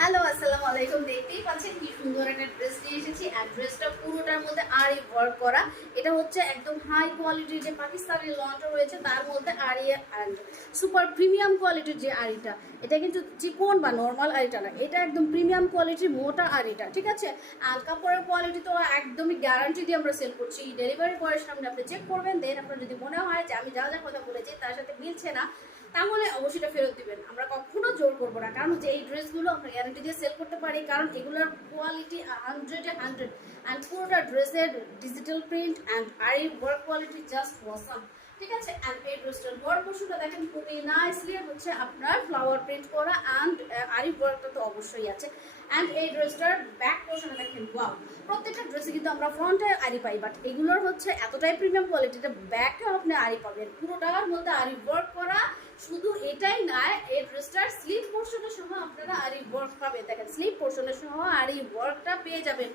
Hello, আসসালামু আলাইকুম। দেখতেই পাচ্ছেন কি সুন্দর একটা ড্রেস নিয়ে এসেছি। আর ড্রেসটা পুরোটার মধ্যে আরি ওয়ার্ক করা। এটা হচ্ছে একদম হাই কোয়ালিটির যে পাকিস্তানি লনটা রয়েছে তার মধ্যে আরি অ্যান্ড সুপার প্রিমিয়াম কোয়ালিটির যে আরিটা, এটা কিন্তু চিকন বা নর্মাল আরিটা না, এটা একদম প্রিমিয়াম কোয়ালিটির মোটা আরিটা, ঠিক আছে। আর কাপড়ের কোয়ালিটি তো একদমই গ্যারান্টি দিয়ে আমরা সেল করছি। ডেলিভারি বয়ের সামনে আপনি চেক করবেন, দেন আপনার যদি মনে হয় যে আমি যা যা কথা বলেছি তার সাথে মিলছে না, তাহলে অবশ্যই এটা ফেরত দিবেন। আমরা কখনো জোর করবো না, কারণ হচ্ছে এই ড্রেসগুলো আমরা গ্যারান্টি দিয়ে সেল করতে পারি, কারণ এগুলোর কোয়ালিটি 100 অ্যান্ড পুরোটা ড্রেসের ডিজিটাল প্রিন্ট অ্যান্ড আরি ওয়ার্ক কোয়ালিটি জাস্ট ওয়াসাম, ঠিক আছে। অ্যান্ড এই ড্রেসটার ওয়ার্ক পোর্শনটা দেখেন খুবই নাইসলি হচ্ছে আপনার ফ্লাওয়ার প্রিন্ট করা, অ্যান্ড আরি ওয়ার্কটা তো অবশ্যই আছে। অ্যান্ড এই ড্রেসটার ব্যাক পোর্শনে দেখেন ওয়াও, প্রত্যেকটা ড্রেসে কিন্তু আমরা ফ্রন্টে আরি পাই, বাট এগুলোর হচ্ছে এতটাই প্রিমিয়াম কোয়ালিটিটা, ব্যাকেও আপনি আরি পাবেন, পুরোটার মধ্যে আরি ওয়ার্ক করা। শুধু এটাই নয়, এই ড্রেসটার স্লিপ পোর্শনের সহ আপনারা আরি ওয়ার্ক পাবেন। দেখেন স্লিপ পোর্শনের সহ আরি ওয়ার্কটা পেয়ে যাবেন।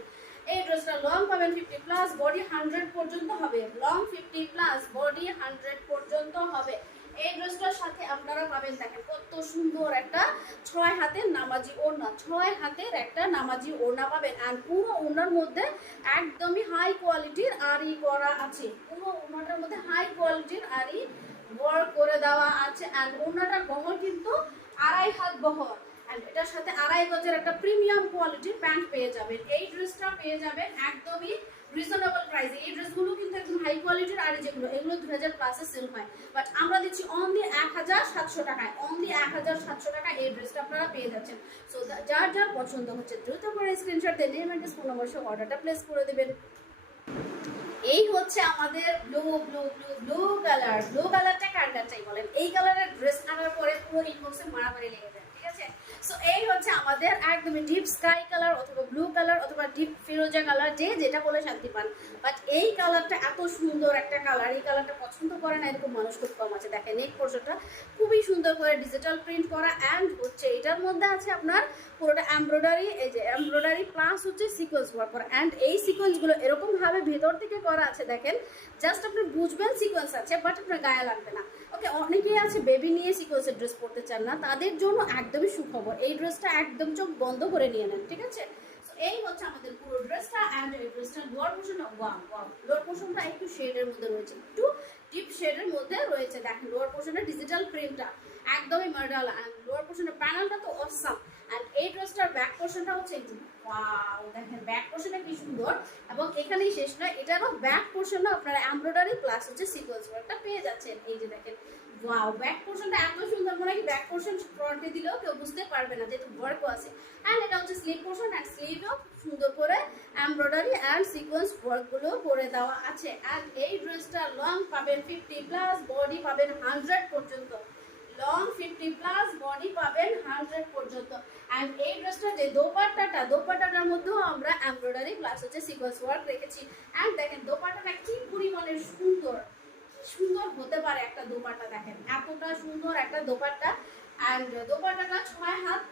এই ড্রেসটা লং পাবেন 50+, বডি 100 পর্যন্ত হবে। লং 50+, বডি 100 পর্যন্ত হবে। এই ড্রেসটার সাথে আপনারা পাবেন, দেখেন কত সুন্দর একটা 6 হাতের নামাজি ওড়না, 6 হাতের একটা নামাজি ওড়না পাবেন। আর পুরো ওড়নার মধ্যে একদমই হাই কোয়ালিটির আরি করা আছে, পুরো ওড়নাটার মধ্যে হাই কোয়ালিটির আরি ওয়ার্ক করে দেওয়া আছে। অ্যান্ড ওড়নাটার বহর কিন্তু 2.5 হাত বহর, অ্যান্ড এটার সাথে 2.5 গজের একটা প্রিমিয়াম কোয়ালিটির প্যান্ট পেয়ে যাবেন। এই ড্রেসটা পেয়ে যাবেন একদমই রিজনেবল প্রাইসে। এই ড্রেসগুলো কিন্তু একদম হাই কোয়ালিটির, আর যেগুলো এগুলো 2000+ সেল হয়, বাট আমরা দিচ্ছি অনলি 1700 টাকায়। অনলি 1700 টাকায় এই ড্রেসটা আপনারা পেয়ে যাচ্ছেন। সো যার যার পছন্দ হচ্ছে দ্রুত করে স্ক্রিনশট দিয়ে নেম অ্যাড্রেস ফোন নম্বর সহ অর্ডারটা প্লেস করে দেবেন। এই হচ্ছে আমাদের blue blue blue blue colour. Blue কালারটা কার কাছেই বলেন, এই কালারের ড্রেস আনার পরে পুরো ইনবক্সে মারামারি লেগে যায়, ঠিক আছে। সো এই হচ্ছে আমাদের একদমই ডিপ স্কাই কালার অথবা ব্লু কালার অথবা ডিপ ফিরোজা কালার, যে যেটা বলে শান্তি পান। বাট এই কালারটা এত সুন্দর একটা কালার, এই কালারটা পছন্দ করে না এরকম মানুষ খুব কম আছে। দেখেন নেক পোর্শনটা খুবই সুন্দর করে ডিজিটাল প্রিন্ট করা, অ্যান্ড হচ্ছে এটার মধ্যে আছে আপনার পুরোটা এমব্রয়ডারি, এই যে এমব্রয়ডারি প্লাস হচ্ছে সিকোয়েন্স ওয়ার্ক করা। অ্যান্ড এই সিকোয়েন্সগুলো এরকমভাবে ভেতর থেকে করা আছে, দেখেন জাস্ট আপনি বুঝবেন সিকোয়েন্স আছে, বাট আপনার গায়ে লাগবে না। ওকে, অনেকেই আছে বেবি নিয়ে সিকোয়েন্সের ড্রেস পরতে চান না, তাদের জন্য একদমই সুখবর, এই ড্রেসটা একদম চোখ বন্ধ করে নিয়ে নেন, ঠিক আছে। এই হচ্ছে আমাদের পুরো ড্রেসটা। অ্যান্ড এই ড্রেসটার lower portion, wow wow, lower পোর্শনটা একটু শেডের মধ্যে রয়েছে, একটু ডিপ শেডের মধ্যে রয়েছে। দেখেন লোয়ার পোর্শনের ডিজিটাল প্রিন্টটা একদমই মডেল, অ্যান্ড লোয়ার পোর্শনের প্যানেলটা তো অসাম। অ্যান্ড এই ড্রেসটার ব্যাক পোর্শনটা হচ্ছে একটু ওয়াও, দেখেন ব্যাক পোর্শনটা কি সুন্দর। এবং এখানেই শেষ নয়, এটারও ব্যাক পোর্শনও আপনারা এমব্রয়ডারি প্লাস হচ্ছে সিকোয়েন্স ওয়ার্কটা পেয়ে যাচ্ছেন। এই যে দেখেন ওয়াও, ব্যাক পোর্শনটা এত সুন্দর, মনে হয় ব্যাক পোর্শন ফ্রন্টে দিলেও কেউ বুঝতে পারবে না, যেহেতু ওয়ার্কও আছে। অ্যান্ড এটা হচ্ছে স্লিভ পোর্শন, অ্যান্ড স্লিভও সুন্দর করে এমব্রয়ডারি অ্যান্ড সিকোয়েন্স ওয়ার্কগুলো করে দেওয়া আছে। অ্যান্ড এই ড্রেসটা লং পাবেন 50+, বডি পাবেন 100 পর্যন্ত। লং 50+, বডি পাবেন 100 পর্যন্ত। অ্যান্ড এই ড্রেসটার যে দোপাট্টাটার মধ্যেও আমরা এমব্রয়ডারি প্লাস হচ্ছে সিকোয়েন্স ওয়ার্ক রেখেছি। অ্যান্ড দেখেন দোপাট্টাটা কি পরিমাণের সুন্দর, সুন্দর হতে পারে একটা দোপাট্টা, দেখেন এতটা সুন্দর একটা দোপাট্টা। অ্যান্ড দোপাট্টাটা 6 হাত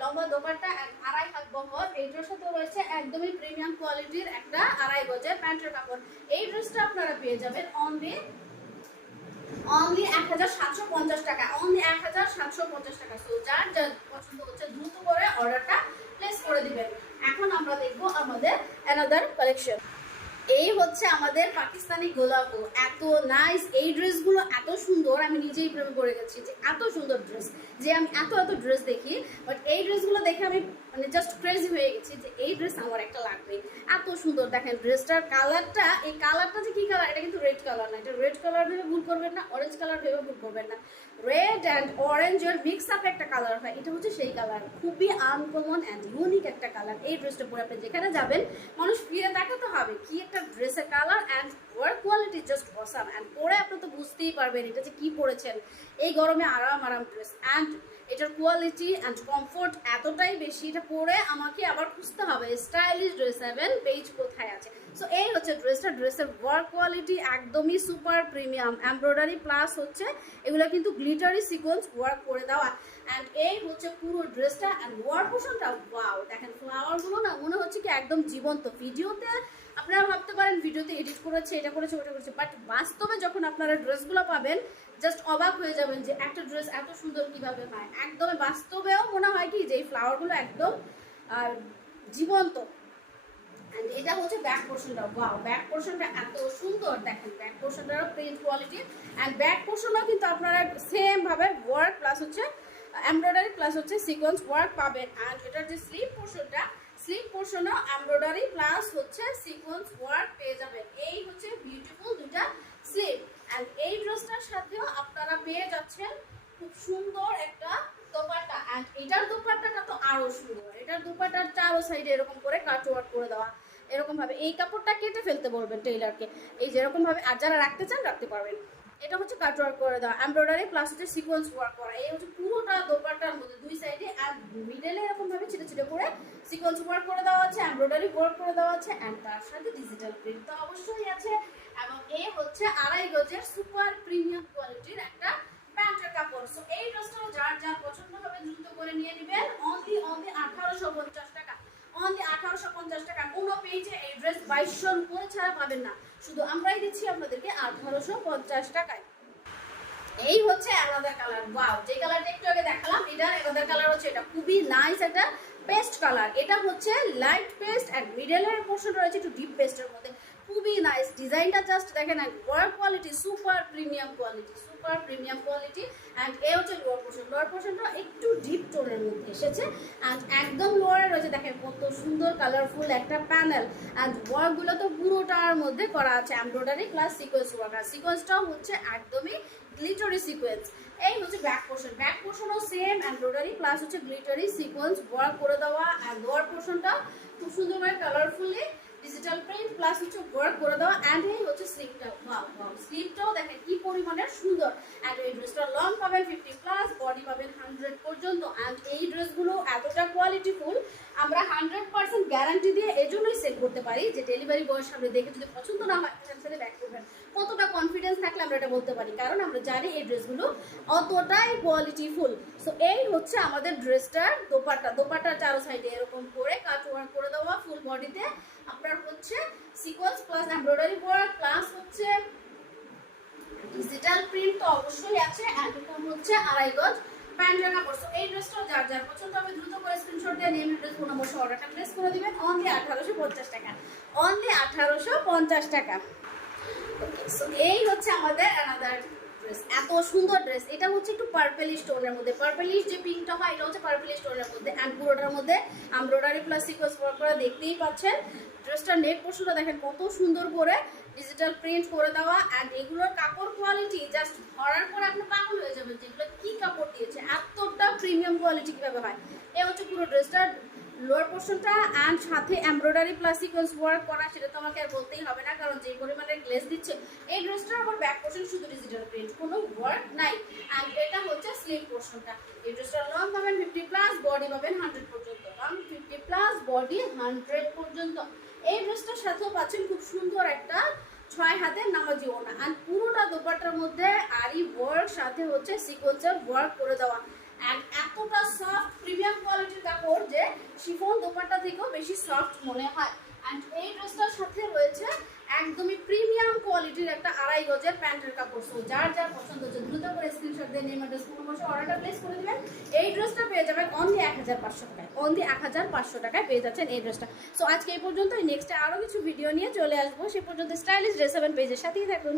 লম্বা দোপাট্টা, 2.5 হাত বহর। এইটার সাথে রয়েছে একদমই প্রিমিয়াম কোয়ালিটির একটা 2.5 গজের প্যান্টের কাপড়। এই ড্রেসটা আপনারা পেয়ে যাবেন অনলি 1750 টাকা, অনলি 1750 টাকা। সো যার যার পছন্দ হচ্ছে দ্রুত করে অর্ডারটা প্লেস করে দিবেন। এখন আমরা দেখবো আমাদের অ্যানাদার কালেকশন। এই হচ্ছে আমাদের পাকিস্তানি গোলাপো, এত নাইস। এই ড্রেসগুলো এত সুন্দর, আমি নিজেই প্রেম করে গেছি যে এত সুন্দর ড্রেস, যে আমি এত এত ড্রেস দেখি, বাট এই ড্রেসগুলো দেখে আমি মানে জাস্ট ক্রেজি হয়ে গেছি যে এই ড্রেস আমার একটা লাগবে, এত সুন্দর। দেখেন ড্রেসটার কালারটা, এই কালারটা যে কি কালার, এটা কিন্তু রেড কালার না, এটা রেড কালার ভেবে ভুল করবেন না, অরেঞ্জ কালার ভেবে ভুল করবেন না। রেড অ্যান্ড অরেঞ্জের মিক্স আপ একটা কালার হয়, এটা হচ্ছে সেই কালার, খুবই আনকমন অ্যান্ড ইউনিক একটা কালার। এই ড্রেসটা পরে আপনি যেখানে যাবেন মানুষ ফিরে দেখাতে হবে কি একটা ড্রেসের colour, and work quality just awesome. And পরে আপনি তো বুঝতেই পারবেন এটা যে কি পরেছেন। এই গরমে আরাম আরাম ড্রেস, অ্যান্ড এটার কোয়ালিটি অ্যান্ড কমফোর্ট এতটাই বেশি, এটা পরে আমাকে আবার খুঁজতে হবে স্টাইলিশ ড্রেস 7 পেজ কোথায় আছে। সো এই হচ্ছে ড্রেসটা, ড্রেসের ওয়ার্ক কোয়ালিটি একদমই সুপার প্রিমিয়াম, এমব্রয়ডারি প্লাস হচ্ছে এগুলো কিন্তু গ্লিটারি সিকোয়েন্স ওয়ার্ক করে দেওয়া। অ্যান্ড এই হচ্ছে পুরো ড্রেসটা। অ্যান্ড ওয়ার্ক পোর্শনটা ওয়াও, দেখেন ফ্লাওয়ারগুলো না মনে হচ্ছে কি একদম জীবন্ত। ভিডিওতে আপনারা ভাবতে পারেন ভিডিওতে এডিট করেছে, এটা করেছে, ওটা করেছে, বাট বাস্তবে যখন আপনারা ড্রেসগুলো পাবেন জাস্ট অবাক হয়ে যাবেন যে একটা ড্রেস এত সুন্দর কিভাবে হয়। একদমই বাস্তবেও মনে হয় কি যে এই ফ্লাওয়ারগুলো একদম জীবন্ত। এন্ড এটা হচ্ছে ব্যাক পোর্শনটা। ওয়াও, ব্যাক পোর্শনটা এত সুন্দর, দেখেন ব্যাক পোর্শনটারও প্রিন্ট কোয়ালিটি। এন্ড ব্যাক পোর্শনও কিন্তু আপনারা সেম ভাবে ওয়ার্ক প্লাস হচ্ছে এমব্রয়ডারি প্লাস হচ্ছে সিকোয়েন্স ওয়ার্ক পাবেন। এন্ড এটার যে স্লিভ পোর্শনটা, স্লিভ পোর্শনও এমব্রয়ডারি প্লাস হচ্ছে সিকোয়েন্স ওয়ার্ক পেয়ে যাবেন। এই হচ্ছে বিউটিফুল দুইটা স্লিভ। এন্ড এই ড্রেসটার সাথেও আপনারা পেয়ে যাচ্ছেন খুব সুন্দর একটা দোপাট্টা। এন্ড এটার দোপাট্টাটা তো আরো সুন্দর। এটার দোপাট্টার চারো সাইডে এরকম করে কাট ওয়ার্ক করে দেওয়া, এরকম ভাবে। এই কাপড়টা কেটে ফেলতে বলবেন টেইলারকে, এই যেরকম ভাবে, আর যারা রাখতে চান রাখতে পারবেন। এটা হচ্ছে কাট ওয়ার্ক করে দেওয়া, এমব্রয়ডারি প্লাস হচ্ছে সিকোয়েন্স ওয়ার্ক করা। এই হচ্ছে পুরোটা দোপাট্টার মধ্যে দুই সাইডে আর মিডলে এরকম ভাবে ছিটে ছিটে করে সিকোয়েন্স ওয়ার্ক করে দেওয়া আছে, এমব্রয়ডারি ওয়ার্ক করে দেওয়া আছে। এন্ড তার সাথে ডিজিটাল প্রিন্ট তো অবশ্যই আছে। এবং এই হচ্ছে 2.5 গজের সুপার প্রিমিয়াম কোয়ালিটির একটা প্যান্টের কাপড়। সো এই ড্রেসটাও যার যার পছন্দ হবে দ্রুত করে নিয়ে নেবেন। অনলি 1850 টাকা, অনলি 1850 টাকা। কোনো পেজে এই ড্রেস 2200 উপরে ছাড়া পাবেন না, শুধু আমরাই দিচ্ছি আপনাদেরকে 1850 টাকায়। এই হচ্ছে অ্যানাদার কালার। ওয়াও, যে কালারটা একটু আগে দেখালাম এটার অ্যানাদার কালার হচ্ছে এটা। খুবই নাইস একটা পেস্ট কালার। এটা হচ্ছে লাইট পেস্ট এন্ড মিডলের পোর্শন রয়েছে একটু ডিপ পেস্টের মধ্যে। খুবই নাইস ডিজাইনটা, জাস্ট দেখেন। Work quality super premium quality, super premium quality. And এ হচ্ছে লোয়ার পোর্শন, লোয়ার পোর্শনটা একটু ডিপ টোনের মধ্যে এসেছে। এন্ড একদম লোয়ারে রয়েছে দেখেন কত সুন্দর কালারফুল একটা প্যানেল। এন্ড ওয়ার্কগুলো তো পুরোটার মধ্যে করা আছে এমব্রয়ডারি প্লাস সিকোয়েন্স ওয়ার্ক। আর সিকোয়েন্সটাও হচ্ছে একদমই গ্লিটারি সিকোয়েন্স। এই হচ্ছে ব্যাক পোর্শন, ব্যাক পোর্শনও সেম এমব্রয়ডারি প্লাস হচ্ছে গ্লিটারি সিকোয়েন্স ওয়ার্ক করে দেওয়া। আর লোয়ার পোর্শনটা খুব সুন্দর করে কালারফুলি ডিজিটাল প্রিন্ট প্লাস হচ্ছে ওয়ার্ক করে দেওয়া। এন্ড এই হচ্ছে স্লিভটা। ওয়াও ওয়াও, স্লিভটাও দেখেন কি পরিমাণের সুন্দর। এন্ড এই ড্রেসটা লং পাবেন 50 প্লাস, বডি পাবেন 100 পর্যন্ত। এন্ড এই ড্রেসগুলো এতটা কোয়ালিটিফুল, আমরা 100% গ্যারান্টি দিয়ে এজন্যই সেল করতে পারি যে ডেলিভারি বয়ের সামনে দেখে যদি পছন্দ না হয় সাথে সাথে ব্যাক করবেন। কতটা কনফিডেন্স থাকলে আমরা এটা বলতে পারি, কারণ আমরা জানি এই ড্রেসগুলো অতটাই কোয়ালিটিফুল। সো এই হচ্ছে আমাদের ড্রেসটার দোপাট্টা। দোপাট্টার চারো সাইডে এরকম করে কাট ওয়ার্ক করে দেওয়া, ফুল বডিতে আপনার হচ্ছে sequence plus embroidery work plus হচ্ছে ডিজিটাল প্রিন্ট তো অবশ্যই আছে। এন্ড এরকম হচ্ছে 2.5 গজ প্যান্টের কাপড়। সো এই ড্রেসটাও যার যার পছন্দ হবে দ্রুত করে স্ক্রিনশট দিয়ে নেম অ্যাড্রেস ফোন নম্বর সহ অর্ডারটা প্লেস করে দিবেন। অনলি 1850 টাকা, অনলি 1850 টাকা। ওকে, সো এই হচ্ছে আমাদের অ্যানাদার ড্রেস। এত সুন্দর ড্রেস। এটা হচ্ছে একটু পার্পলিশ টোনের মধ্যে, পার্পলিশ যে পিঙ্কটা হয় এটা হচ্ছে পার্পলিশ টোনের মধ্যে। এন্ড পুরোটার মধ্যে এমব্রয়ডারি প্লাস সিকোয়েন্স ওয়ার্ক করা, দেখতেই পাচ্ছেন। ড্রেসটার নেক পোর্শনটা দেখেন কত সুন্দর করে ডিজিটাল প্রিন্ট করে দেওয়া। এন্ড এগুলোর কাপড় কোয়ালিটি জাস্ট ধরার পর আপনি পাগল হয়ে যাবেন যে এগুলো কি কাপড় দিয়েছে, এতটা প্রিমিয়াম কোয়ালিটি কিভাবে হয়। এই হচ্ছে পুরো ড্রেসটার লোয়ার পোর্শনটা। এন্ড সাথে এমব্রয়ডারি প্লাস সিকোয়েন্স ওয়ার্ক করা, সেটা তো আমাকে আর বলতেই হবে না কারণ যে পরিমাণে গ্লেজ দিচ্ছে। এই ড্রেসটার আবার ব্যাক পোর্শন শুধু ডিজিটাল প্রিন্ট, কোনো ওয়ার্ক নাই। এন্ড এটা হচ্ছে স্লিভ পোর্শনটা। এই ড্রেসটার লং পাবেন 50 প্লাস, বডি পাবেন 100 পর্যন্ত। লং 50 প্লাস, বডি 100 পর্যন্ত। এই ড্রেসটার সাথেও পাচ্ছেন খুব সুন্দর একটা 6 হাতের নামাজি ওড়না। আর পুরোটা দোপাট্টার মধ্যে আরি ওয়ার্ক সাথে হচ্ছে সিকোয়েন্সের ওয়ার্ক করে দেওয়া। এতটা সফট প্রিমিয়াম কোয়ালিটির কাপড় যে শিফন দোপাট্টা থেকেও বেশি সফট মনে হয়। এন্ড এই ড্রেসটার সাথে রয়েছে একদমই প্রিমিয়াম কোয়ালিটির একটা 2.5 গজের প্যান্টের কাপড়। সো যার যার পছন্দ হচ্ছে দ্রুত করে স্ক্রিনশট দিয়ে নেম অ্যাড্রেস ফোন নম্বর অর্ডারটা প্লেস করে দিবেন। এই ড্রেসটা পেয়ে যাবেন অনলি 1500 টাকায়, অনলি 1500 টাকায় পেয়ে যাচ্ছেন এই ড্রেসটা। সো আজকে এই পর্যন্ত, নেক্সটে আরও কিছু ভিডিও নিয়ে চলে আসবো। সে পর্যন্ত স্টাইলিশ ড্রেস 7 পেজের সাথেই থাকুন।